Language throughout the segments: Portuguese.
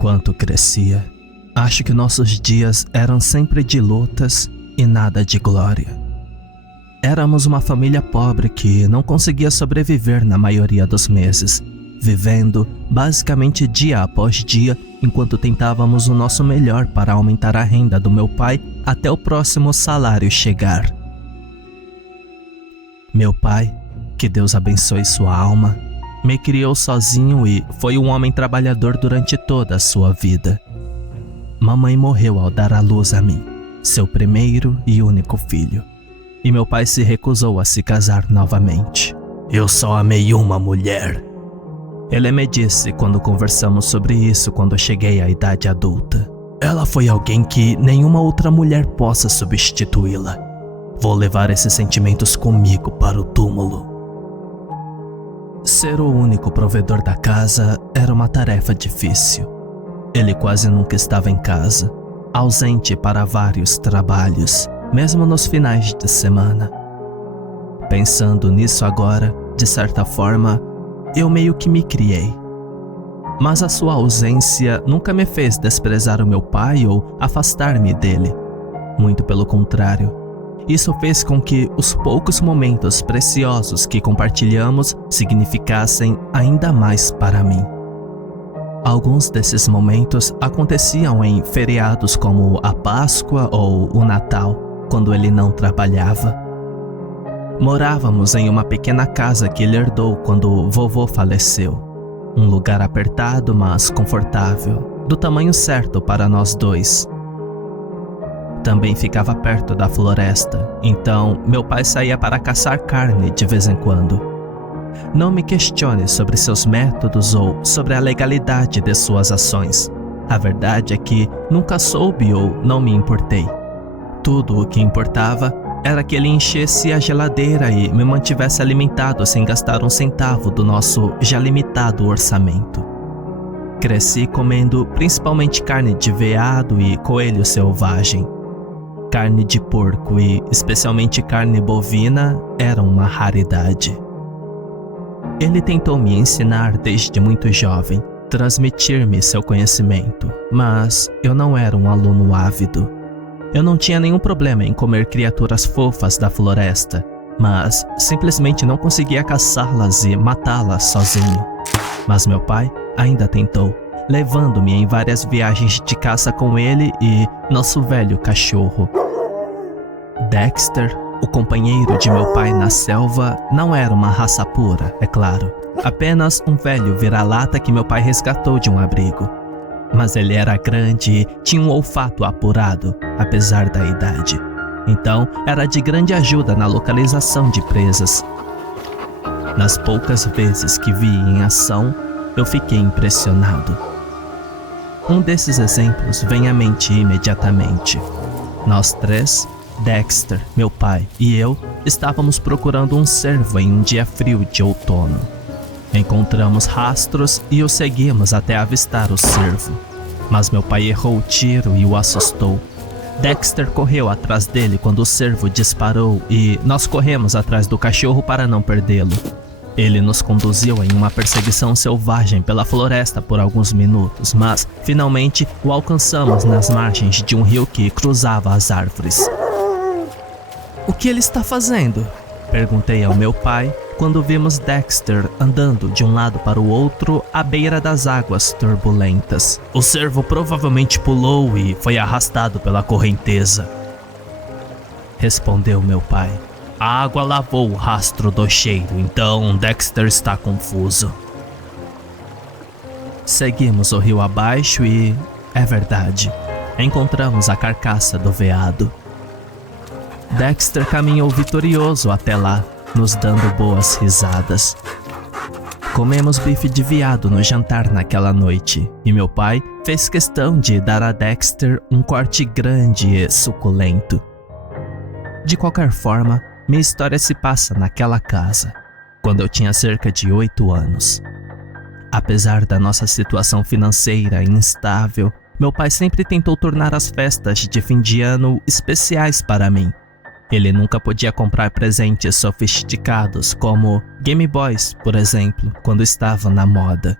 Enquanto crescia, acho que nossos dias eram sempre de lutas e nada de glória. Éramos uma família pobre que não conseguia sobreviver na maioria dos meses, vivendo basicamente dia após dia enquanto tentávamos o nosso melhor para aumentar a renda do meu pai até o próximo salário chegar. Meu pai, que Deus abençoe sua alma, me criou sozinho e foi um homem trabalhador durante toda a sua vida. Mamãe morreu ao dar à luz a mim, seu primeiro e único filho, e meu pai se recusou a se casar novamente. Eu só amei uma mulher. Ele me disse quando conversamos sobre isso quando cheguei à idade adulta. Ela foi alguém que nenhuma outra mulher possa substituí-la. Vou levar esses sentimentos comigo para o túmulo. Ser o único provedor da casa era uma tarefa difícil. Ele quase nunca estava em casa, ausente para vários trabalhos, mesmo nos finais de semana. Pensando nisso agora, de certa forma, eu meio que me criei. Mas a sua ausência nunca me fez desprezar o meu pai ou afastar-me dele. Muito pelo contrário. Isso fez com que os poucos momentos preciosos que compartilhamos significassem ainda mais para mim. Alguns desses momentos aconteciam em feriados como a Páscoa ou o Natal, quando ele não trabalhava. Morávamos em uma pequena casa que ele herdou quando vovô faleceu. Um lugar apertado, mas confortável, do tamanho certo para nós dois. Também ficava perto da floresta, então meu pai saía para caçar carne de vez em quando. Não me questione sobre seus métodos ou sobre a legalidade de suas ações. A verdade é que nunca soube ou não me importei. Tudo o que importava era que ele enchesse a geladeira e me mantivesse alimentado sem gastar um centavo do nosso já limitado orçamento. Cresci comendo principalmente carne de veado e coelho selvagem. Carne de porco e especialmente carne bovina era uma raridade. Ele tentou me ensinar desde muito jovem, transmitir-me seu conhecimento, mas eu não era um aluno ávido. Eu não tinha nenhum problema em comer criaturas fofas da floresta, mas simplesmente não conseguia caçá-las e matá-las sozinho. Mas meu pai ainda tentou, levando-me em várias viagens de caça com ele e nosso velho cachorro. Dexter, o companheiro de meu pai na selva, não era uma raça pura, é claro. Apenas um velho vira-lata que meu pai resgatou de um abrigo. Mas ele era grande e tinha um olfato apurado, apesar da idade. Então, era de grande ajuda na localização de presas. Nas poucas vezes que vi em ação, eu fiquei impressionado. Um desses exemplos vem à mente imediatamente. Nós três, Dexter, meu pai e eu, estávamos procurando um cervo em um dia frio de outono. Encontramos rastros e o seguimos até avistar o cervo. Mas meu pai errou o tiro e o assustou. Dexter correu atrás dele quando o cervo disparou e nós corremos atrás do cachorro para não perdê-lo. Ele nos conduziu em uma perseguição selvagem pela floresta por alguns minutos, mas finalmente o alcançamos nas margens de um rio que cruzava as árvores. "O que ele está fazendo?" perguntei ao meu pai quando vimos Dexter andando de um lado para o outro à beira das águas turbulentas. "O cervo provavelmente pulou e foi arrastado pela correnteza", respondeu meu pai. "A água lavou o rastro do cheiro, então Dexter está confuso." Seguimos o rio abaixo e, é verdade, encontramos a carcaça do veado. Dexter caminhou vitorioso até lá, nos dando boas risadas. Comemos bife de veado no jantar naquela noite, e meu pai fez questão de dar a Dexter um corte grande e suculento. De qualquer forma, minha história se passa naquela casa, quando eu tinha cerca de 8 anos. Apesar da nossa situação financeira instável, meu pai sempre tentou tornar as festas de fim de ano especiais para mim. Ele nunca podia comprar presentes sofisticados como Game Boys, por exemplo, quando estava na moda.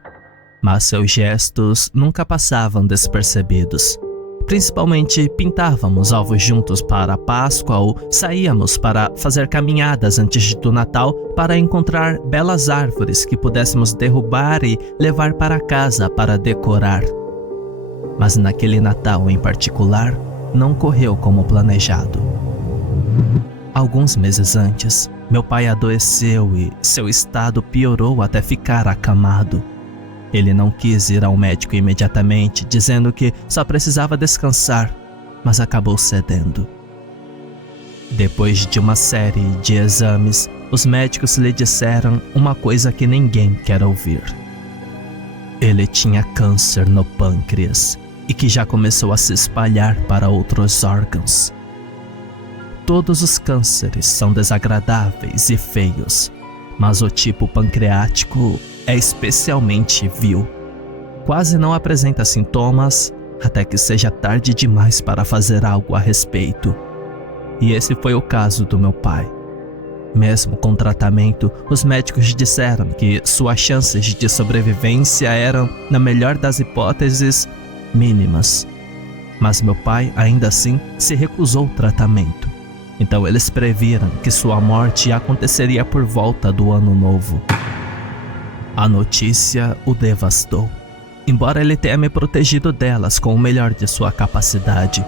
mas seus gestos nunca passavam despercebidos. Principalmente pintávamos ovos juntos para a Páscoa ou saíamos para fazer caminhadas antes do Natal para encontrar belas árvores que pudéssemos derrubar e levar para casa para decorar. Mas naquele Natal em particular, não correu como planejado. Alguns meses antes, meu pai adoeceu e seu estado piorou até ficar acamado. Ele não quis ir ao médico imediatamente, dizendo que só precisava descansar, mas acabou cedendo. Depois de uma série de exames, os médicos lhe disseram uma coisa que ninguém quer ouvir. Ele tinha câncer no pâncreas e que já começou a se espalhar para outros órgãos. Todos os cânceres são desagradáveis e feios, mas o tipo pancreático é especialmente vil. Quase não apresenta sintomas até que seja tarde demais para fazer algo a respeito. E esse foi o caso do meu pai. Mesmo com tratamento, os médicos disseram que suas chances de sobrevivência eram, na melhor das hipóteses, mínimas. Mas meu pai, ainda assim, se recusou ao tratamento. Então eles previram que sua morte aconteceria por volta do Ano Novo. A notícia o devastou. Embora ele tenha me protegido delas com o melhor de sua capacidade,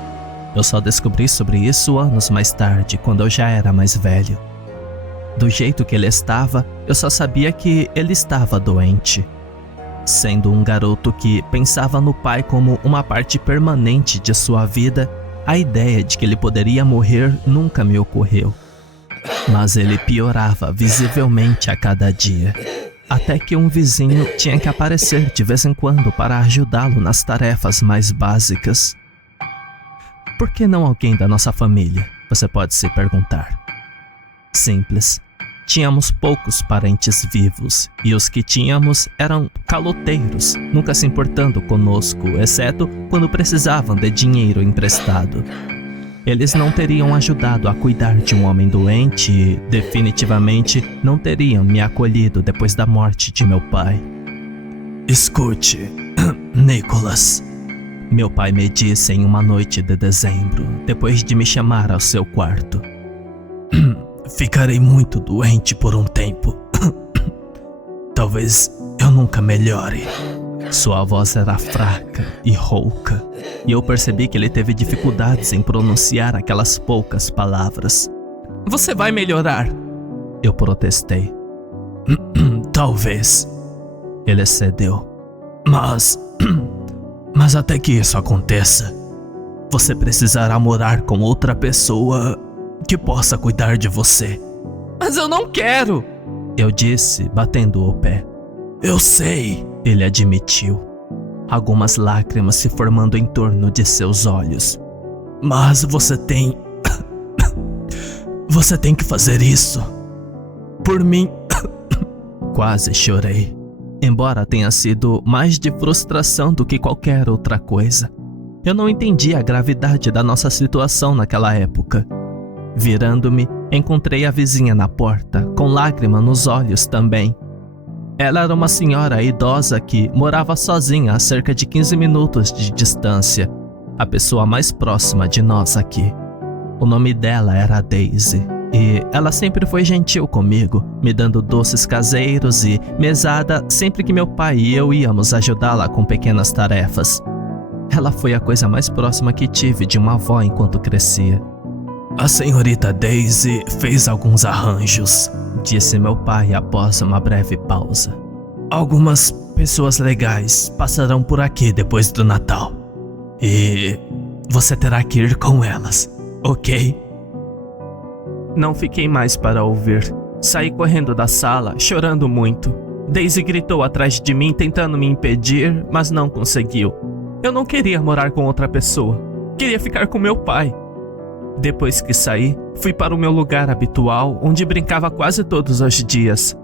eu só descobri sobre isso anos mais tarde, quando eu já era mais velho. Do jeito que ele estava, eu só sabia que ele estava doente. Sendo um garoto que pensava no pai como uma parte permanente de sua vida, a ideia de que ele poderia morrer nunca me ocorreu. Mas ele piorava visivelmente a cada dia. Até que um vizinho tinha que aparecer de vez em quando para ajudá-lo nas tarefas mais básicas. Por que não alguém da nossa família? Você pode se perguntar. Simples. Tínhamos poucos parentes vivos e os que tínhamos eram caloteiros, nunca se importando conosco, exceto quando precisavam de dinheiro emprestado. Eles não teriam ajudado a cuidar de um homem doente e, definitivamente, não teriam me acolhido depois da morte de meu pai. Escute, Nicholas, meu pai me disse em uma noite de dezembro, depois de me chamar ao seu quarto. Ficarei muito doente por um tempo. Talvez eu nunca melhore. Sua voz era fraca e rouca, e eu percebi que ele teve dificuldades em pronunciar aquelas poucas palavras. Você vai melhorar? Eu protestei. Talvez. Ele cedeu. Mas até que isso aconteça, você precisará morar com outra pessoa que possa cuidar de você. Mas eu não quero! Eu disse, batendo o pé. Eu sei, ele admitiu, algumas lágrimas se formando em torno de seus olhos. Mas você tem que fazer isso. Por mim. Quase chorei, embora tenha sido mais de frustração do que qualquer outra coisa. Eu não entendi a gravidade da nossa situação naquela época. Virando-me, encontrei a vizinha na porta, com lágrima nos olhos também. Ela era uma senhora idosa que morava sozinha a cerca de 15 minutos de distância, a pessoa mais próxima de nós aqui. O nome dela era Daisy, e ela sempre foi gentil comigo, me dando doces caseiros e mesada sempre que meu pai e eu íamos ajudá-la com pequenas tarefas. Ela foi a coisa mais próxima que tive de uma avó enquanto crescia. A senhorita Daisy fez alguns arranjos, disse meu pai após uma breve pausa. Algumas pessoas legais passarão por aqui depois do Natal. E você terá que ir com elas, ok? Não fiquei mais para ouvir. Saí correndo da sala, chorando muito. Daisy gritou atrás de mim, tentando me impedir, mas não conseguiu. Eu não queria morar com outra pessoa. Queria ficar com meu pai. Depois que saí, fui para o meu lugar habitual, onde brincava quase todos os dias.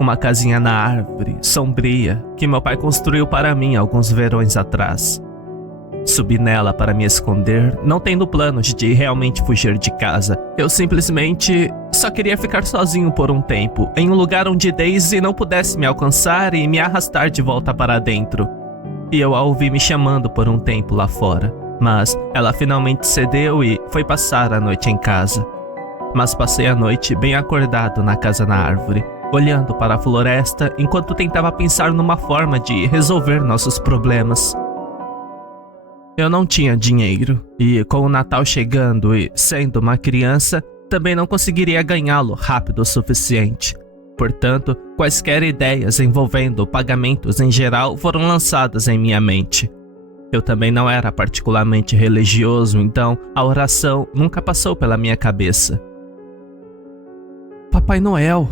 Uma casinha na árvore, sombria, que meu pai construiu para mim alguns verões atrás. Subi nela para me esconder, não tendo planos de realmente fugir de casa. Eu simplesmente só queria ficar sozinho por um tempo, em um lugar onde Daisy não pudesse me alcançar e me arrastar de volta para dentro. E eu a ouvi me chamando por um tempo lá fora, mas ela finalmente cedeu e foi passar a noite em casa. Mas passei a noite bem acordado na casa na árvore, olhando para a floresta enquanto tentava pensar numa forma de resolver nossos problemas. Eu não tinha dinheiro, e com o Natal chegando e sendo uma criança, também não conseguiria ganhá-lo rápido o suficiente. Portanto, quaisquer ideias envolvendo pagamentos em geral foram lançadas em minha mente. Eu também não era particularmente religioso, então a oração nunca passou pela minha cabeça. Papai Noel,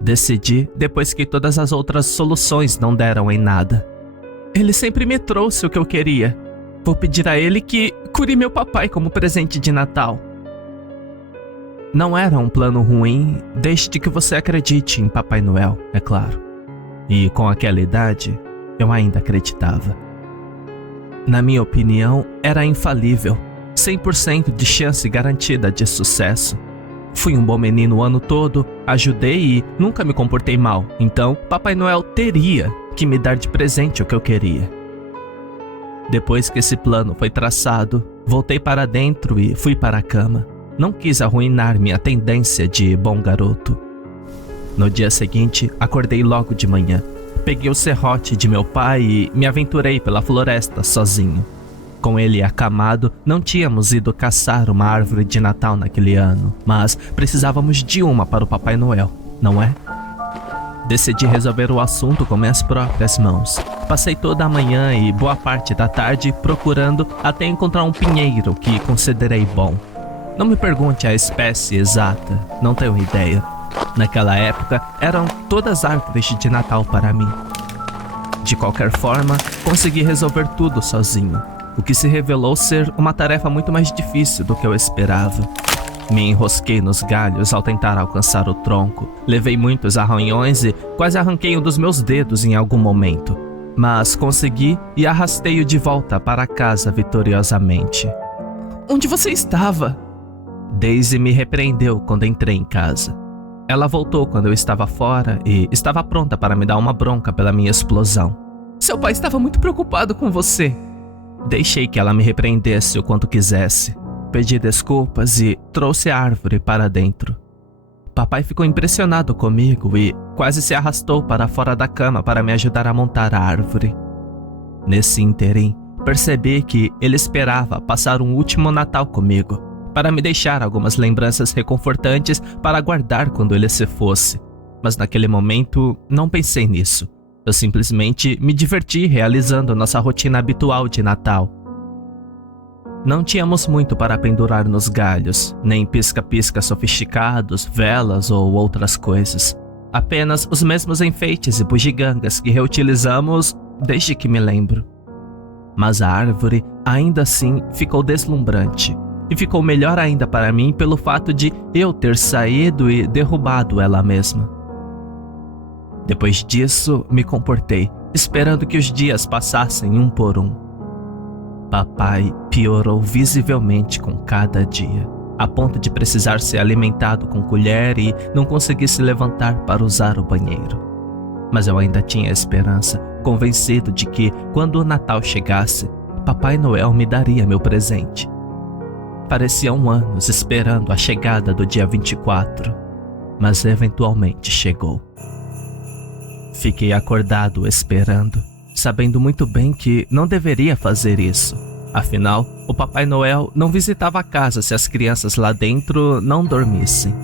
decidi depois que todas as outras soluções não deram em nada. Ele sempre me trouxe o que eu queria. Vou pedir a ele que cure meu papai como presente de Natal. Não era um plano ruim, desde que você acredite em Papai Noel, é claro. E com aquela idade, eu ainda acreditava. Na minha opinião, era infalível, 100% de chance garantida de sucesso. Fui um bom menino o ano todo, ajudei e nunca me comportei mal, então Papai Noel teria que me dar de presente o que eu queria. Depois que esse plano foi traçado, voltei para dentro e fui para a cama. Não quis arruinar minha tendência de bom garoto. No dia seguinte, acordei logo de manhã. Peguei o serrote de meu pai e me aventurei pela floresta sozinho. Com ele acamado, não tínhamos ido caçar uma árvore de Natal naquele ano, mas precisávamos de uma para o Papai Noel, não é? Decidi resolver o assunto com minhas próprias mãos. Passei toda a manhã e boa parte da tarde procurando até encontrar um pinheiro que considerei bom. Não me pergunte a espécie exata, não tenho ideia. Naquela época, eram todas árvores de Natal para mim. De qualquer forma, consegui resolver tudo sozinho, o que se revelou ser uma tarefa muito mais difícil do que eu esperava. Me enrosquei nos galhos ao tentar alcançar o tronco. Levei muitos arranhões e quase arranquei um dos meus dedos em algum momento. Mas consegui e arrastei-o de volta para casa vitoriosamente. Onde você estava? Daisy me repreendeu quando entrei em casa. Ela voltou quando eu estava fora e estava pronta para me dar uma bronca pela minha explosão. Seu pai estava muito preocupado com você. Deixei que ela me repreendesse o quanto quisesse. Pedi desculpas e trouxe a árvore para dentro. Papai ficou impressionado comigo e quase se arrastou para fora da cama para me ajudar a montar a árvore. Nesse ínterim, percebi que ele esperava passar um último Natal comigo, para me deixar algumas lembranças reconfortantes para guardar quando ele se fosse. Mas naquele momento, não pensei nisso. Eu simplesmente me diverti realizando nossa rotina habitual de Natal. Não tínhamos muito para pendurar nos galhos, nem pisca-pisca sofisticados, velas ou outras coisas. Apenas os mesmos enfeites e bugigangas que reutilizamos desde que me lembro. Mas a árvore, ainda assim, ficou deslumbrante. E ficou melhor ainda para mim pelo fato de eu ter saído e derrubado ela mesma. Depois disso, me comportei, esperando que os dias passassem um por um. Papai piorou visivelmente com cada dia, a ponto de precisar ser alimentado com colher e não conseguir se levantar para usar o banheiro. Mas eu ainda tinha esperança, convencido de que, quando o Natal chegasse, Papai Noel me daria meu presente. Pareciam anos esperando a chegada do dia 24, mas eventualmente chegou. Fiquei acordado esperando, sabendo muito bem que não deveria fazer isso. Afinal, o Papai Noel não visitava a casa se as crianças lá dentro não dormissem.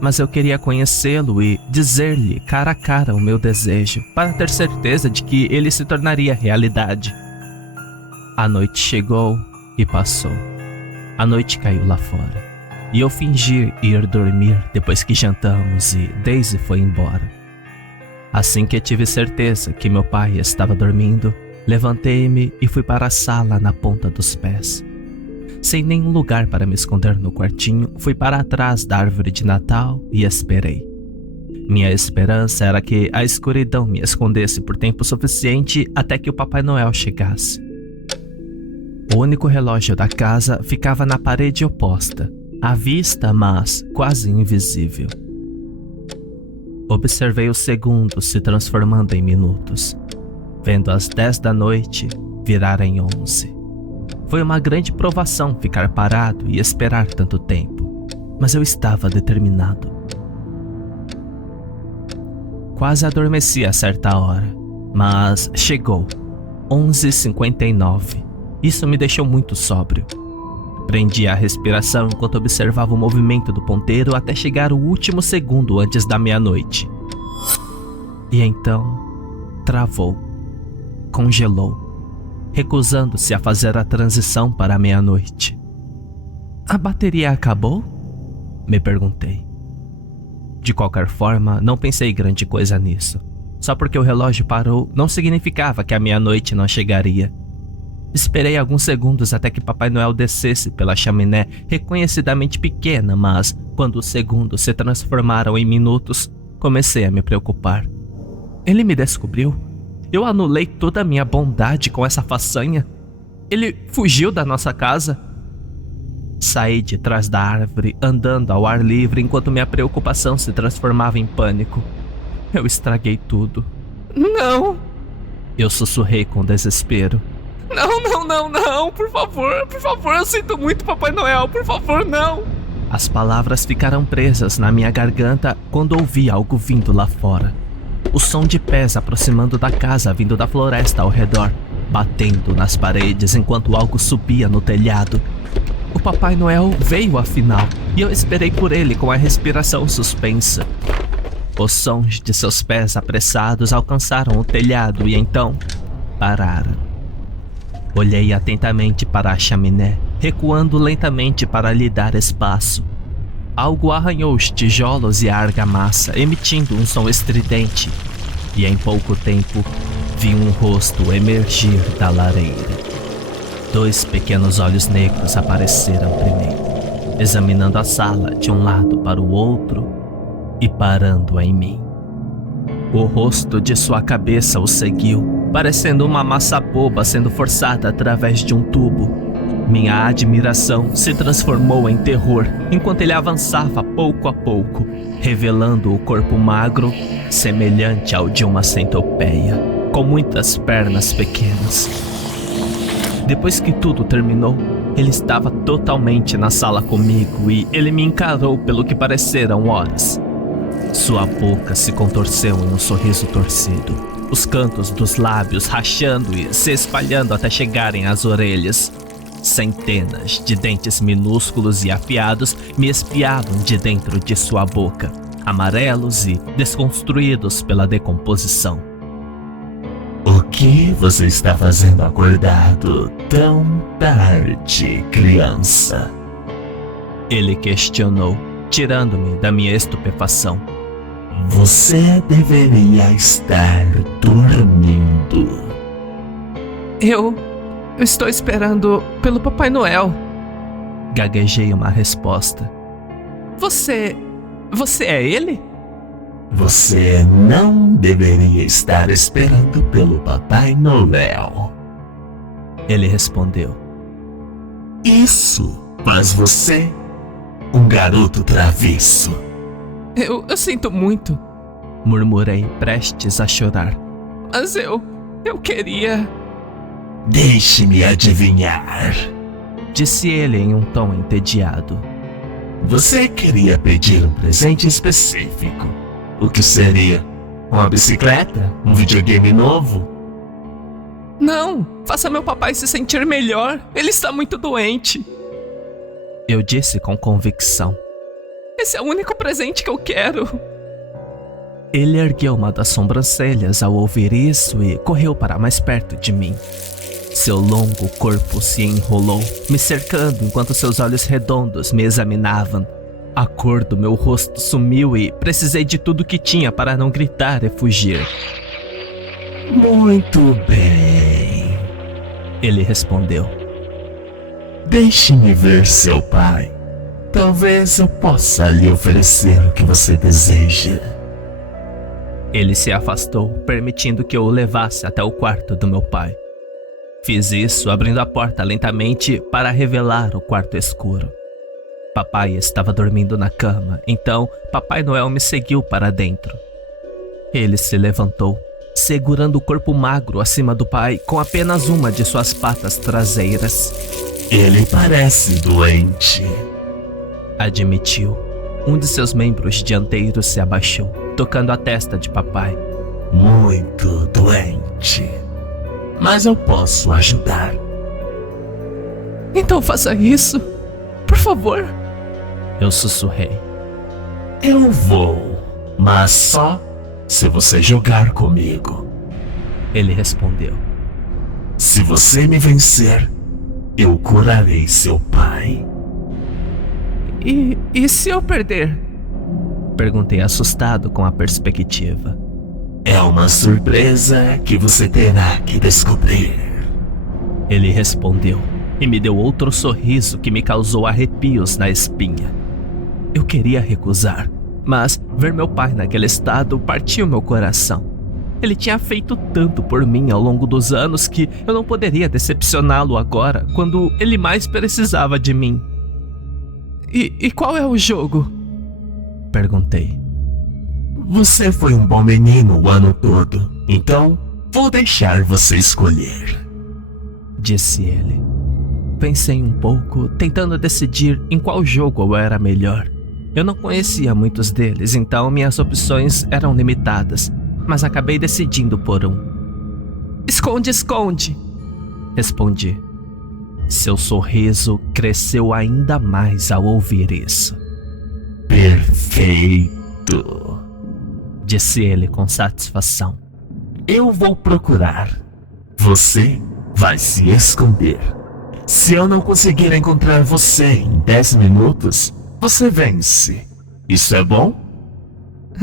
Mas eu queria conhecê-lo e dizer-lhe cara a cara o meu desejo, para ter certeza de que ele se tornaria realidade. A noite chegou e passou. A noite caiu lá fora, e eu fingi ir dormir depois que jantamos e Daisy foi embora. Assim que tive certeza que meu pai estava dormindo, levantei-me e fui para a sala na ponta dos pés. Sem nenhum lugar para me esconder no quartinho, fui para trás da árvore de Natal e esperei. Minha esperança era que a escuridão me escondesse por tempo suficiente até que o Papai Noel chegasse. O único relógio da casa ficava na parede oposta, à vista, mas quase invisível. Observei os segundos se transformando em minutos, vendo as 10 da noite virar em 11. Foi uma grande provação ficar parado e esperar tanto tempo, mas eu estava determinado. Quase adormeci a certa hora, mas chegou, 11h59. Isso me deixou muito sóbrio. Prendi a respiração enquanto observava o movimento do ponteiro até chegar o último segundo antes da meia-noite. E então, travou, congelou, recusando-se a fazer a transição para a meia-noite. A bateria acabou? Me perguntei. De qualquer forma, não pensei grande coisa nisso. Só porque o relógio parou não significava que a meia-noite não chegaria. Esperei alguns segundos até que Papai Noel descesse pela chaminé, reconhecidamente pequena, mas quando os segundos se transformaram em minutos, comecei a me preocupar. Ele me descobriu? Eu anulei toda a minha bondade com essa façanha? Ele fugiu da nossa casa? Saí de trás da árvore, andando ao ar livre enquanto minha preocupação se transformava em pânico. Eu estraguei tudo. Não! Eu sussurrei com desespero. Não, por favor, eu sinto muito, Papai Noel, por favor, não! As palavras ficaram presas na minha garganta quando ouvi algo vindo lá fora. O som de pés aproximando da casa vindo da floresta ao redor, batendo nas paredes enquanto algo subia no telhado. O Papai Noel veio afinal, e eu esperei por ele com a respiração suspensa. Os sons de seus pés apressados alcançaram o telhado e então pararam. Olhei atentamente para a chaminé, recuando lentamente para lhe dar espaço. Algo arranhou os tijolos e a argamassa, emitindo um som estridente, e em pouco tempo vi um rosto emergir da lareira. 2 pequenos olhos negros apareceram primeiro, examinando a sala de um lado para o outro e parando em mim. O rosto de sua cabeça o seguiu, parecendo uma massa boba sendo forçada através de um tubo. Minha admiração se transformou em terror enquanto ele avançava pouco a pouco, revelando o corpo magro, semelhante ao de uma centopeia, com muitas pernas pequenas. Depois que tudo terminou, ele estava totalmente na sala comigo e ele me encarou pelo que pareceram horas. Sua boca se contorceu em um sorriso torcido, os cantos dos lábios rachando e se espalhando até chegarem às orelhas. Centenas de dentes minúsculos e afiados me espiavam de dentro de sua boca, amarelos e desconstruídos pela decomposição. O que você está fazendo acordado tão tarde, criança? Ele questionou, tirando-me da minha estupefação. Você deveria estar dormindo. Eu estou esperando pelo Papai Noel. Gaguejei uma resposta. Você é ele? Você não deveria estar esperando pelo Papai Noel. Ele respondeu. Isso faz você um garoto travesso. Eu sinto muito, murmurei, prestes a chorar. Mas eu queria... Deixe-me adivinhar, disse ele em um tom entediado. Você queria pedir um presente específico. O que seria? Uma bicicleta? Um videogame novo? Não, faça meu papai se sentir melhor. Ele está muito doente. Eu disse com convicção. Esse é o único presente que eu quero. Ele ergueu uma das sobrancelhas ao ouvir isso e correu para mais perto de mim. Seu longo corpo se enrolou, me cercando enquanto seus olhos redondos me examinavam. A cor do meu rosto sumiu e precisei de tudo que tinha para não gritar e fugir. Muito bem, ele respondeu. Deixe-me ver seu pai. Talvez eu possa lhe oferecer o que você deseja. Ele se afastou, permitindo que eu o levasse até o quarto do meu pai. Fiz isso abrindo a porta lentamente para revelar o quarto escuro. Papai estava dormindo na cama, então Papai Noel me seguiu para dentro. Ele se levantou, segurando o corpo magro acima do pai com apenas uma de suas patas traseiras. Ele parece doente, admitiu. Um de seus membros dianteiros se abaixou, tocando a testa de papai. Muito doente. Mas eu posso ajudar. Então faça isso, por favor. Eu sussurrei. Eu vou, mas só se você jogar comigo. Ele respondeu. Se você me vencer, eu curarei seu pai. E se eu perder? Perguntei assustado com a perspectiva. É uma surpresa que você terá que descobrir. Ele respondeu e me deu outro sorriso que me causou arrepios na espinha. Eu queria recusar, mas ver meu pai naquele estado partiu meu coração. Ele tinha feito tanto por mim ao longo dos anos que eu não poderia decepcioná-lo agora, quando ele mais precisava de mim. E qual é o jogo? Perguntei. Você foi um bom menino o ano todo, então vou deixar você escolher, disse ele. Pensei um pouco, tentando decidir em qual jogo eu era melhor. Eu não conhecia muitos deles, então minhas opções eram limitadas, mas acabei decidindo por um. Esconde, esconde! Respondi. Seu sorriso cresceu ainda mais ao ouvir isso. Perfeito, disse ele com satisfação. Eu vou procurar. Você vai se esconder. Se eu não conseguir encontrar você em 10 minutos, você vence. Isso é bom?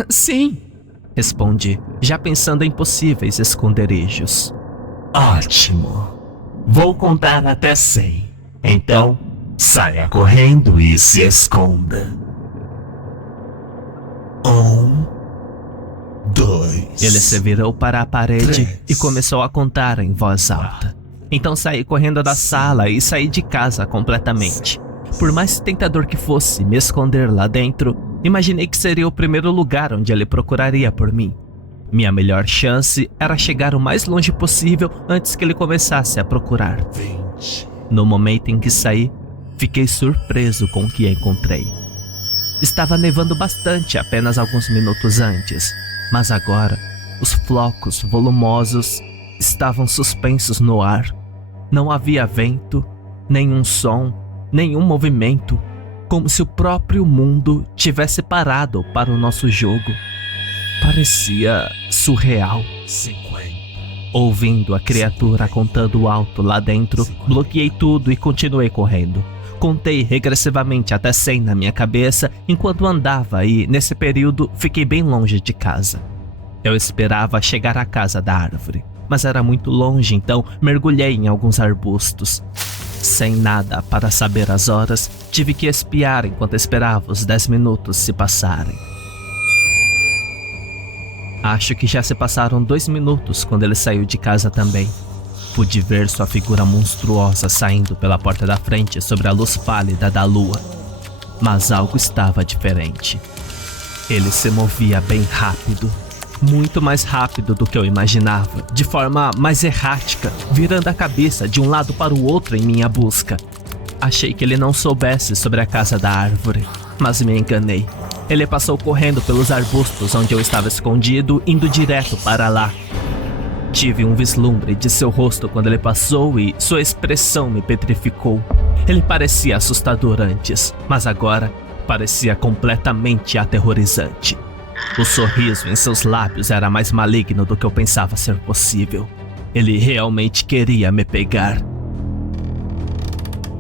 Sim, respondi, já pensando em possíveis esconderijos. Ótimo. Vou contar até 100. Então, saia correndo e se esconda. 1, 2. Ele se virou para a parede 3, e começou a contar em voz alta. Então saí correndo da sala e saí de casa completamente. Por mais tentador que fosse me esconder lá dentro, imaginei que seria o primeiro lugar onde ele procuraria por mim. Minha melhor chance era chegar o mais longe possível antes que ele começasse a procurar. 20. No momento em que saí, fiquei surpreso com o que encontrei. Estava nevando bastante apenas alguns minutos antes, mas agora os flocos volumosos estavam suspensos no ar. Não havia vento, nenhum som, nenhum movimento, como se o próprio mundo tivesse parado para o nosso jogo. Parecia surreal. 50. Ouvindo a criatura contando alto lá dentro, bloqueei tudo e continuei correndo. Contei regressivamente até 100 na minha cabeça enquanto andava e, nesse período, fiquei bem longe de casa. Eu esperava chegar à casa da árvore, mas era muito longe, então mergulhei em alguns arbustos. Sem nada para saber as horas, tive que espiar enquanto esperava os 10 minutos se passarem. Acho que já se passaram 2 minutos quando ele saiu de casa também. Pude ver sua figura monstruosa saindo pela porta da frente sobre a luz pálida da lua. Mas algo estava diferente. Ele se movia bem rápido, muito mais rápido do que eu imaginava, de forma mais errática, virando a cabeça de um lado para o outro em minha busca. Achei que ele não soubesse sobre a casa da árvore, mas me enganei. Ele passou correndo pelos arbustos onde eu estava escondido, indo direto para lá. Tive um vislumbre de seu rosto quando ele passou e sua expressão me petrificou. Ele parecia assustador antes, mas agora parecia completamente aterrorizante. O sorriso em seus lábios era mais maligno do que eu pensava ser possível. Ele realmente queria me pegar.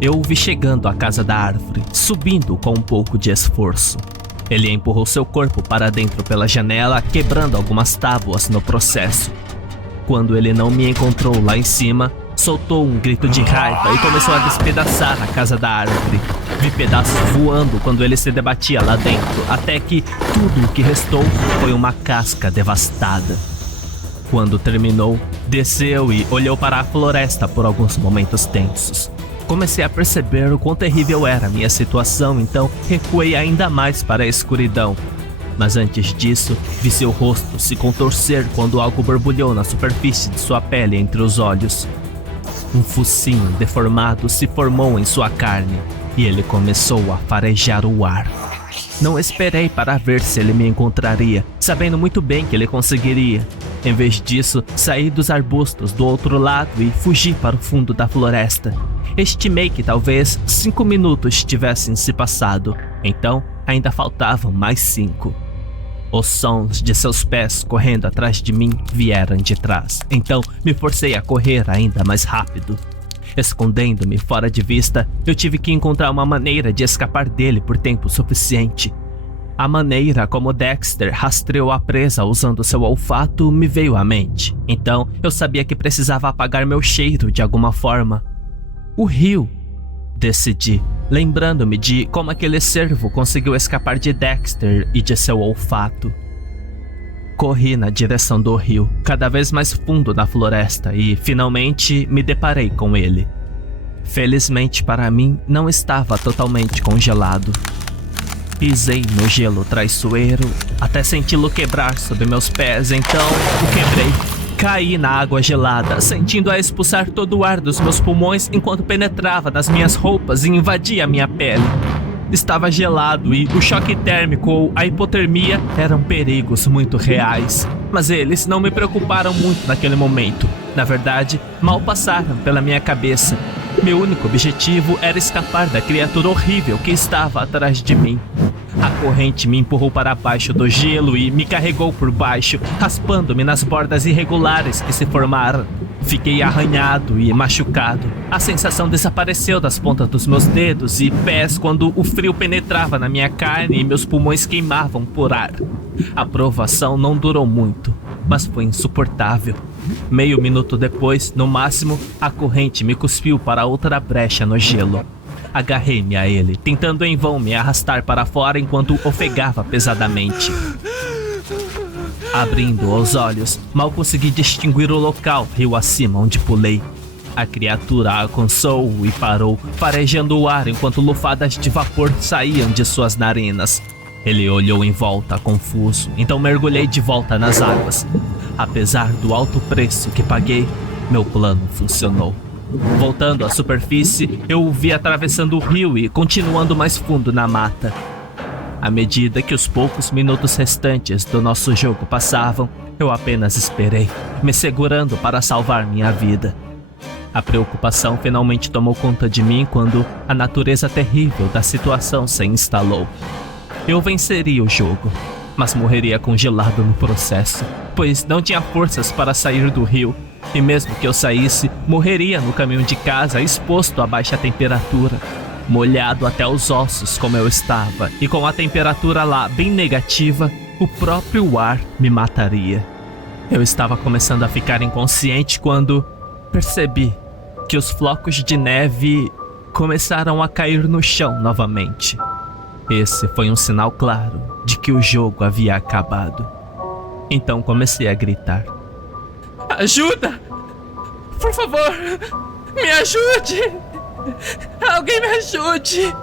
Eu o vi chegando à casa da árvore, subindo com um pouco de esforço. Ele empurrou seu corpo para dentro pela janela, quebrando algumas tábuas no processo. Quando ele não me encontrou lá em cima, soltou um grito de raiva e começou a despedaçar a casa da árvore. Vi pedaços voando quando ele se debatia lá dentro, até que tudo o que restou foi uma casca devastada. Quando terminou, desceu e olhou para a floresta por alguns momentos tensos. Comecei a perceber o quão terrível era a minha situação, então recuei ainda mais para a escuridão. Mas antes disso, vi seu rosto se contorcer quando algo borbulhou na superfície de sua pele entre os olhos. Um focinho deformado se formou em sua carne e ele começou a farejar o ar. Não esperei para ver se ele me encontraria, sabendo muito bem que ele conseguiria. Em vez disso, saí dos arbustos do outro lado e fugi para o fundo da floresta. Estimei que talvez 5 minutos tivessem se passado, então ainda faltavam mais 5. Os sons de seus pés correndo atrás de mim vieram de trás, então me forcei a correr ainda mais rápido. Escondendo-me fora de vista, eu tive que encontrar uma maneira de escapar dele por tempo suficiente. A maneira como Dexter rastreou a presa usando seu olfato me veio à mente, então eu sabia que precisava apagar meu cheiro de alguma forma. O rio, decidi, lembrando-me de como aquele cervo conseguiu escapar de Dexter e de seu olfato. Corri na direção do rio, cada vez mais fundo na floresta, e finalmente me deparei com ele. Felizmente para mim, não estava totalmente congelado. Pisei no gelo traiçoeiro até senti-lo quebrar sob meus pés, então o quebrei. Caí na água gelada, sentindo-a expulsar todo o ar dos meus pulmões enquanto penetrava nas minhas roupas e invadia minha pele. Estava gelado e o choque térmico ou a hipotermia eram perigos muito reais, mas eles não me preocuparam muito naquele momento. Na verdade, mal passaram pela minha cabeça. Meu único objetivo era escapar da criatura horrível que estava atrás de mim. A corrente me empurrou para baixo do gelo e me carregou por baixo, raspando-me nas bordas irregulares que se formaram. Fiquei arranhado e machucado. A sensação desapareceu das pontas dos meus dedos e pés quando o frio penetrava na minha carne e meus pulmões queimavam por ar. A provação não durou muito, mas foi insuportável. Meio minuto depois, no máximo, a corrente me cuspiu para outra brecha no gelo. Agarrei-me a ele, tentando em vão me arrastar para fora enquanto ofegava pesadamente. Abrindo os olhos, mal consegui distinguir o local rio acima onde pulei. A criatura alcançou e parou, farejando o ar enquanto lufadas de vapor saíam de suas narinas. Ele olhou em volta, confuso, então mergulhei de volta nas águas. Apesar do alto preço que paguei, meu plano funcionou. Voltando à superfície, eu o vi atravessando o rio e continuando mais fundo na mata. À medida que os poucos minutos restantes do nosso jogo passavam, eu apenas esperei, me segurando para salvar minha vida. A preocupação finalmente tomou conta de mim quando a natureza terrível da situação se instalou. Eu venceria o jogo, mas morreria congelado no processo, pois não tinha forças para sair do rio. E mesmo que eu saísse, morreria no caminho de casa exposto a baixa temperatura. Molhado até os ossos como eu estava, e com a temperatura lá bem negativa, o próprio ar me mataria. Eu estava começando a ficar inconsciente quando percebi que os flocos de neve começaram a cair no chão novamente. Esse foi um sinal claro de que o jogo havia acabado. Então comecei a gritar. Ajuda! Por favor, me ajude! Alguém me ajude!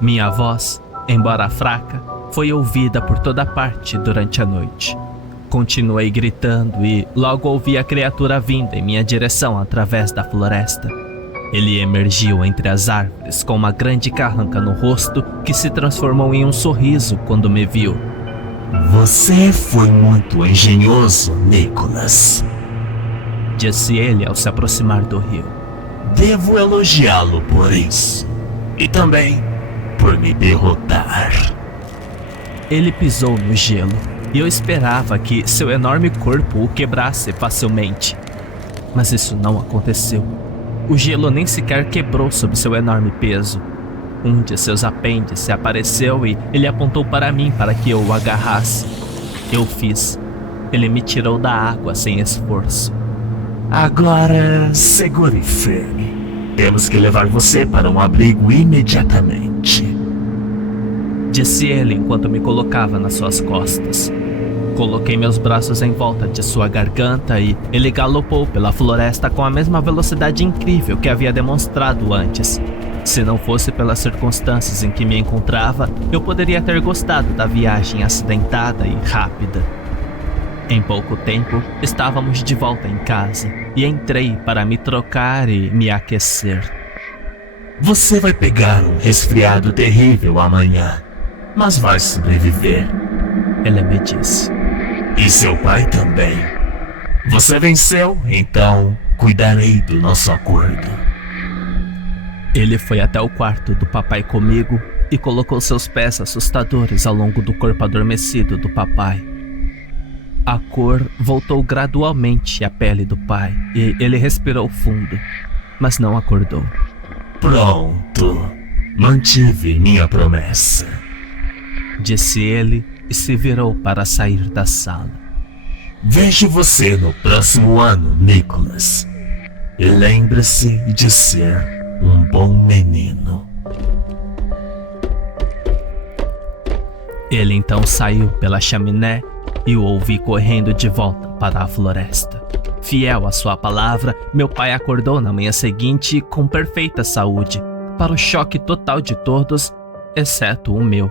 Minha voz, embora fraca, foi ouvida por toda parte durante a noite. Continuei gritando e logo ouvi a criatura vindo em minha direção através da floresta. Ele emergiu entre as árvores com uma grande carranca no rosto que se transformou em um sorriso quando me viu. Você foi muito engenhoso, Nicholas, disse ele ao se aproximar do rio. Devo elogiá-lo por isso. E também por me derrotar. Ele pisou no gelo e eu esperava que seu enorme corpo o quebrasse facilmente. Mas isso não aconteceu. O gelo nem sequer quebrou sob seu enorme peso. Um de seus apêndices apareceu e ele apontou para mim para que eu o agarrasse. Eu fiz. Ele me tirou da água sem esforço. Agora, segure firme. Temos que levar você para um abrigo imediatamente, disse ele enquanto me colocava nas suas costas. Coloquei meus braços em volta de sua garganta e ele galopou pela floresta com a mesma velocidade incrível que havia demonstrado antes. Se não fosse pelas circunstâncias em que me encontrava, eu poderia ter gostado da viagem acidentada e rápida. Em pouco tempo, estávamos de volta em casa e entrei para me trocar e me aquecer. Você vai pegar um resfriado terrível amanhã, mas vai sobreviver, ele me disse. E seu pai também. Você venceu, então cuidarei do nosso acordo. Ele foi até o quarto do papai comigo e colocou seus pés assustadores ao longo do corpo adormecido do papai. A cor voltou gradualmente à pele do pai e ele respirou fundo, mas não acordou. Pronto, mantive minha promessa, disse ele e se virou para sair da sala. Vejo você no próximo ano, Nicholas. E lembre-se de ser um bom menino. Ele então saiu pela chaminé e o ouvi correndo de volta para a floresta. Fiel à sua palavra, meu pai acordou na manhã seguinte com perfeita saúde, para o choque total de todos, exceto o meu.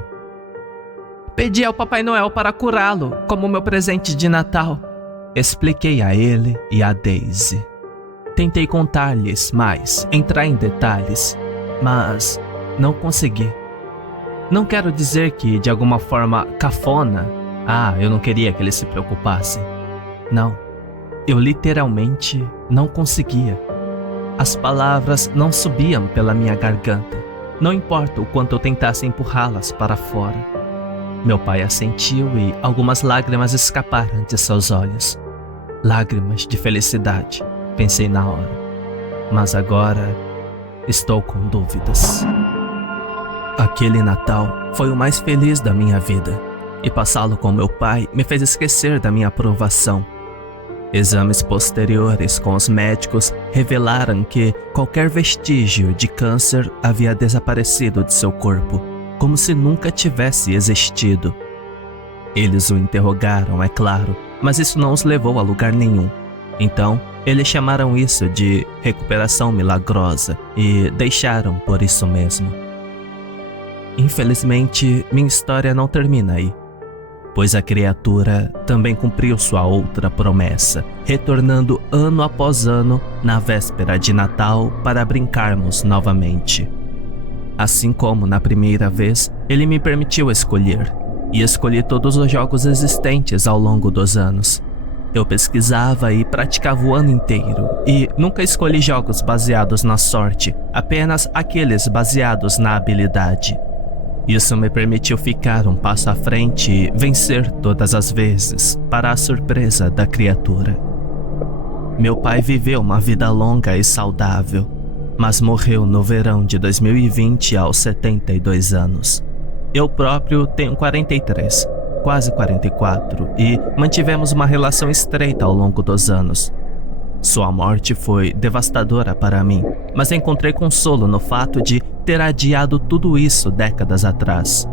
Pedi ao Papai Noel para curá-lo, como meu presente de Natal. Expliquei a ele e a Daisy. Tentei contar-lhes mais, entrar em detalhes, mas não consegui. Não quero dizer que, de alguma forma cafona, eu não queria que eles se preocupassem. Não, eu literalmente não conseguia. As palavras não subiam pela minha garganta, não importa o quanto eu tentasse empurrá-las para fora. Meu pai assentiu e algumas lágrimas escaparam de seus olhos. Lágrimas de felicidade, pensei na hora. Mas agora estou com dúvidas. Aquele Natal foi o mais feliz da minha vida, e passá-lo com meu pai me fez esquecer da minha aprovação. Exames posteriores com os médicos revelaram que qualquer vestígio de câncer havia desaparecido de seu corpo, como se nunca tivesse existido. Eles o interrogaram, é claro, mas isso não os levou a lugar nenhum. Então, eles chamaram isso de recuperação milagrosa e deixaram por isso mesmo. Infelizmente, minha história não termina aí, pois a criatura também cumpriu sua outra promessa, retornando ano após ano na véspera de Natal para brincarmos novamente. Assim como na primeira vez, ele me permitiu escolher, e escolhi todos os jogos existentes ao longo dos anos. Eu pesquisava e praticava o ano inteiro, e nunca escolhi jogos baseados na sorte, apenas aqueles baseados na habilidade. Isso me permitiu ficar um passo à frente e vencer todas as vezes, para a surpresa da criatura. Meu pai viveu uma vida longa e saudável, mas morreu no verão de 2020 aos 72 anos. Eu próprio tenho 43, quase 44, e mantivemos uma relação estreita ao longo dos anos. Sua morte foi devastadora para mim, mas encontrei consolo no fato de ter adiado tudo isso décadas atrás.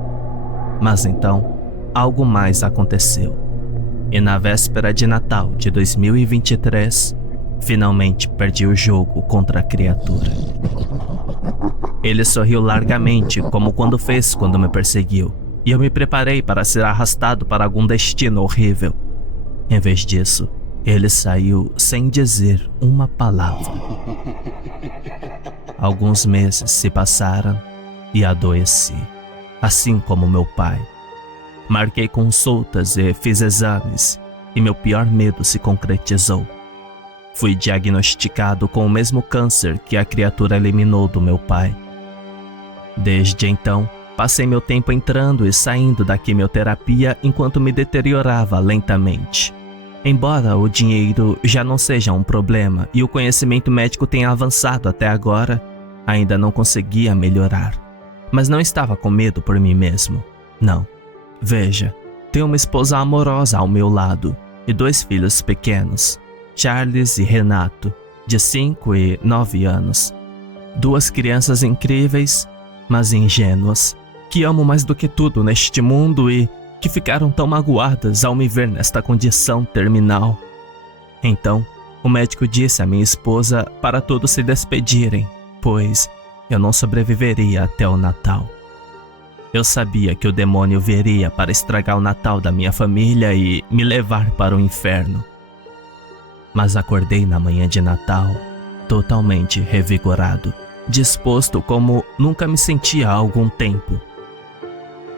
Mas então, algo mais aconteceu. E na véspera de Natal de 2023, finalmente perdi o jogo contra a criatura. Ele sorriu largamente, como quando fez quando me perseguiu, e eu me preparei para ser arrastado para algum destino horrível. Em vez disso, ele saiu sem dizer uma palavra. Alguns meses se passaram e adoeci, assim como meu pai. Marquei consultas e fiz exames, e meu pior medo se concretizou. Fui diagnosticado com o mesmo câncer que a criatura eliminou do meu pai. Desde então, passei meu tempo entrando e saindo da quimioterapia enquanto me deteriorava lentamente. Embora o dinheiro já não seja um problema e o conhecimento médico tenha avançado até agora, ainda não conseguia melhorar. Mas não estava com medo por mim mesmo. Não. Veja, tenho uma esposa amorosa ao meu lado e 2 filhos pequenos, Charles e Renato, de 5 e 9 anos. 2 crianças incríveis, mas ingênuas, que amo mais do que tudo neste mundo e que ficaram tão magoadas ao me ver nesta condição terminal. Então, o médico disse à minha esposa para todos se despedirem, pois eu não sobreviveria até o Natal. Eu sabia que o demônio viria para estragar o Natal da minha família e me levar para o inferno. Mas acordei na manhã de Natal, totalmente revigorado, disposto como nunca me sentia há algum tempo.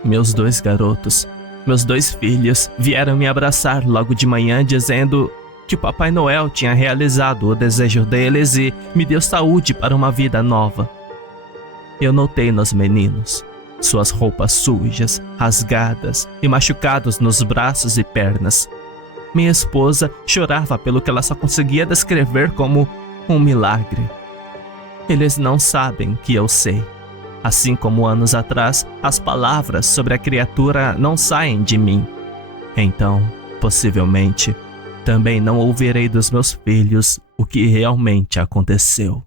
Meus 2 garotos, meus 2 filhos, vieram me abraçar logo de manhã dizendo que o Papai Noel tinha realizado o desejo deles e me deu saúde para uma vida nova. Eu notei nos meninos suas roupas sujas, rasgadas e machucados nos braços e pernas. Minha esposa chorava pelo que ela só conseguia descrever como um milagre. Eles não sabem que eu sei. Assim como anos atrás, as palavras sobre a criatura não saem de mim. Então, possivelmente, também não ouvirei dos meus filhos o que realmente aconteceu.